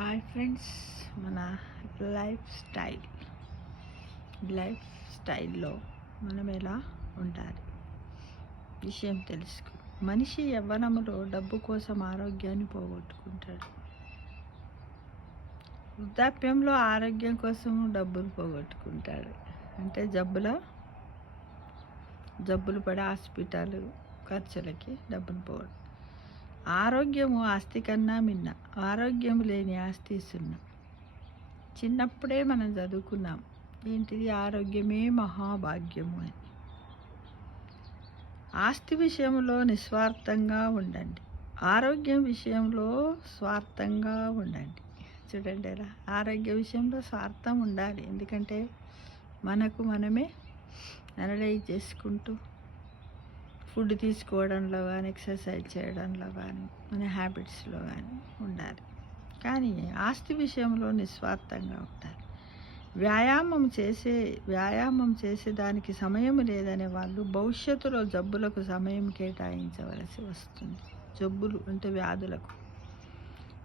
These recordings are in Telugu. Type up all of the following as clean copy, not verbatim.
హాయ్ ఫ్రెండ్స్, మన లైఫ్ స్టైల్లో మనం ఎలా ఉండాలి విషయం తెలుసుకో. మనిషి యవ్వనములో డబ్బు కోసం ఆరోగ్యాన్ని పోగొట్టుకుంటాడు. వృద్ధాప్యంలో ఆరోగ్యం కోసం డబ్బులు పోగొట్టుకుంటాడు. అంటే జబ్బులు పడే హాస్పిటల్ ఖర్చులకి డబ్బులు పోగొట్టు. ఆరోగ్యము ఆస్తి కన్నా మిన్న, ఆరోగ్యం లేని ఆస్తి సున్నా. చిన్నప్పుడే మనం చదువుకున్నాం ఏంటిది, ఆరోగ్యమే మహాభాగ్యము అని. ఆస్తి విషయంలో నిస్వార్థంగా ఉండండి, ఆరోగ్యం విషయంలో స్వార్థంగా ఉండండి. చూడండి ఎలా ఆరోగ్య విషయంలో స్వార్థం ఉండాలి, ఎందుకంటే మనకు మనమే అనలైజ్ చేసుకుంటూ ఫుడ్ తీసుకోవడంలో కానీ, ఎక్సర్సైజ్ చేయడంలో కానీ, మన హ్యాబిట్స్లో కానీ ఉండాలి. కానీ ఆస్తి విషయంలో నిస్వార్థంగా ఉండాలి. వ్యాయామం చేసే దానికి సమయం లేదనే వాళ్ళు భవిష్యత్తులో జబ్బులకు సమయం కేటాయించవలసి వస్తుంది. జబ్బులు అంటే వ్యాధులకు.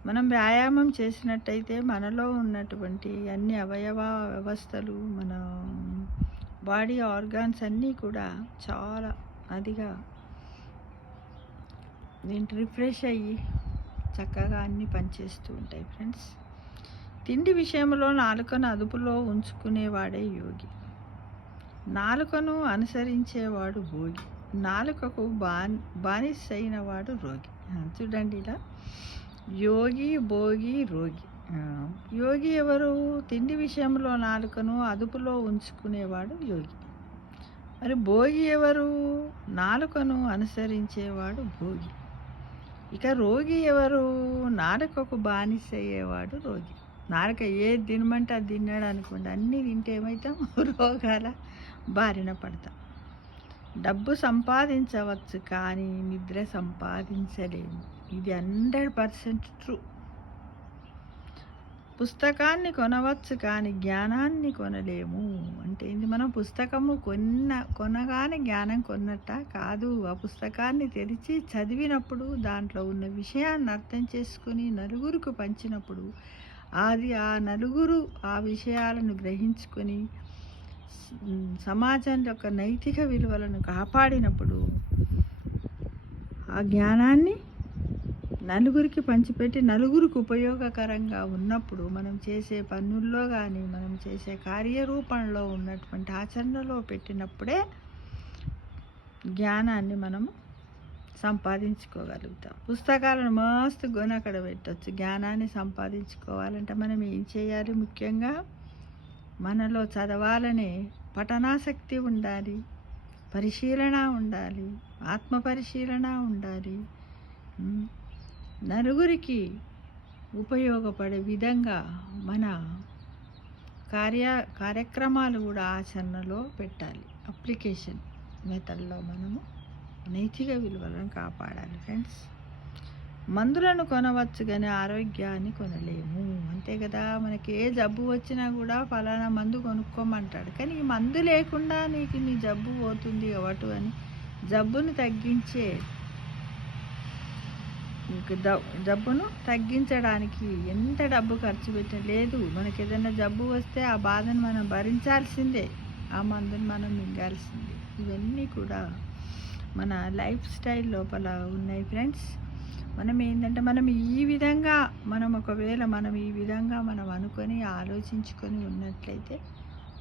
మనం వ్యాయామం చేసినట్టయితే మనలో ఉన్నటువంటి అన్ని అవయవ వ్యవస్థలు, మన బాడీ ఆర్గాన్స్ అన్నీ కూడా చాలా అదిగా రిఫ్రెష్ అయ్యి చక్కగా అన్నీ పనిచేస్తూ ఉంటాయి ఫ్రెండ్స్. తిండి విషయంలో నాలుకను అదుపులో ఉంచుకునేవాడే యోగి, నాలుకను అనుసరించేవాడు భోగి, నాలుకకు బానిసైన వాడు రోగి. చూడండి ఇలా యోగి, భోగి, రోగి. యోగి ఎవరు? తిండి విషయంలో నాలుకను అదుపులో ఉంచుకునేవాడు యోగి. మరి భోగి ఎవరు? నాలుకను అనుసరించేవాడు భోగి. ఇక రోగి ఎవరు? నాలుకకు బానిసయ్యేవాడు రోగి. నాలుక ఏది తినమంటే అది తిన్నాడు అనుకోండి, అన్నీ తింటే ఏమవుతాం? రోగాల బారిన పడతాం. డబ్బు సంపాదించవచ్చు కానీ నిద్ర సంపాదించలేము, ఇది 100% ట్రూ. పుస్తకాన్ని కొనవచ్చు కానీ జ్ఞానాన్ని కొనలేము. అంటే ఇది మనం పుస్తకము కొనగానే జ్ఞానం కొన్నట్ట కాదు. ఆ పుస్తకాన్ని తెరిచి చదివినప్పుడు దాంట్లో ఉన్న విషయాన్ని అర్థం చేసుకుని నలుగురికి పంచినప్పుడు ఆ నలుగురు ఆ విషయాలను గ్రహించుకొని సమాజం యొక్క నైతిక విలువలను కాపాడినప్పుడు ఆ జ్ఞానాన్ని నలుగురికి పంచిపెట్టి నలుగురికి ఉపయోగకరంగా ఉన్నప్పుడు మనం చేసే పనుల్లో కానీ, మనం చేసే కార్యరూపంలో ఉన్నటువంటి ఆచరణలో పెట్టినప్పుడే జ్ఞానాన్ని మనము సంపాదించుకోగలుగుతాం. పుస్తకాలను మస్తు కొని అక్కడ పెట్టచ్చు. జ్ఞానాన్ని సంపాదించుకోవాలంటే మనం ఏం చేయాలి? ముఖ్యంగా మనలో చదవాలనే పఠనాసక్తి ఉండాలి, పరిశీలన ఉండాలి, ఆత్మ పరిశీలన ఉండాలి. నలుగురికి ఉపయోగపడే విధంగా మన కార్యక్రమాలు కూడా ఆచరణలో పెట్టాలి. అప్లికేషన్ మెథడ్లో మనము నైతిక విలువలను కాపాడాలి ఫ్రెండ్స్. మందులను కొనవచ్చు కానీ ఆరోగ్యాన్ని కొనలేము, అంతే కదా. మనకి ఏ జబ్బు వచ్చినా కూడా ఫలానా మందు కొనుక్కోమంటాడు, కానీ ఈ మందు లేకుండా నీ జబ్బు పోతుంది కాబట్టి అని జబ్బును తగ్గించడానికి ఎంత డబ్బు ఖర్చు పెట్టలేదు. మనకి ఏదైనా జబ్బు వస్తే ఆ బాధను మనం భరించాల్సిందే, ఆ మందుని మనం మింగాల్సిందే. ఇవన్నీ కూడా మన లైఫ్ స్టైల్ లోపల ఉన్నాయి ఫ్రెండ్స్. మనం ఏంటంటే ఒకవేళ మనం ఈ విధంగా మనం అనుకొని ఆలోచించుకొని ఉన్నట్లయితే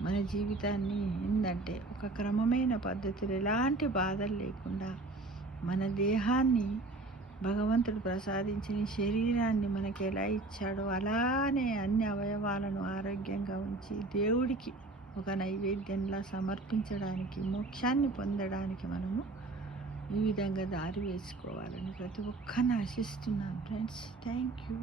మన జీవితాన్ని ఏంటంటే ఒక క్రమమైన పద్ధతిలో ఎలాంటి బాధలు లేకుండా మన దేహాన్ని భగవంతుడు ప్రసాదించిన శరీరాన్ని మనకి ఎలా ఇచ్చాడో అలానే అన్ని అవయవాలను ఆరోగ్యంగా ఉంచి దేవుడికి ఒక నైవేద్యంలా సమర్పించడానికి, మోక్షాన్ని పొందడానికి మనము ఈ విధంగా దారి వేసుకోవాలని ప్రతి ఒక్కరిని ఆశిస్తున్నాను ఫ్రెండ్స్. Thank you.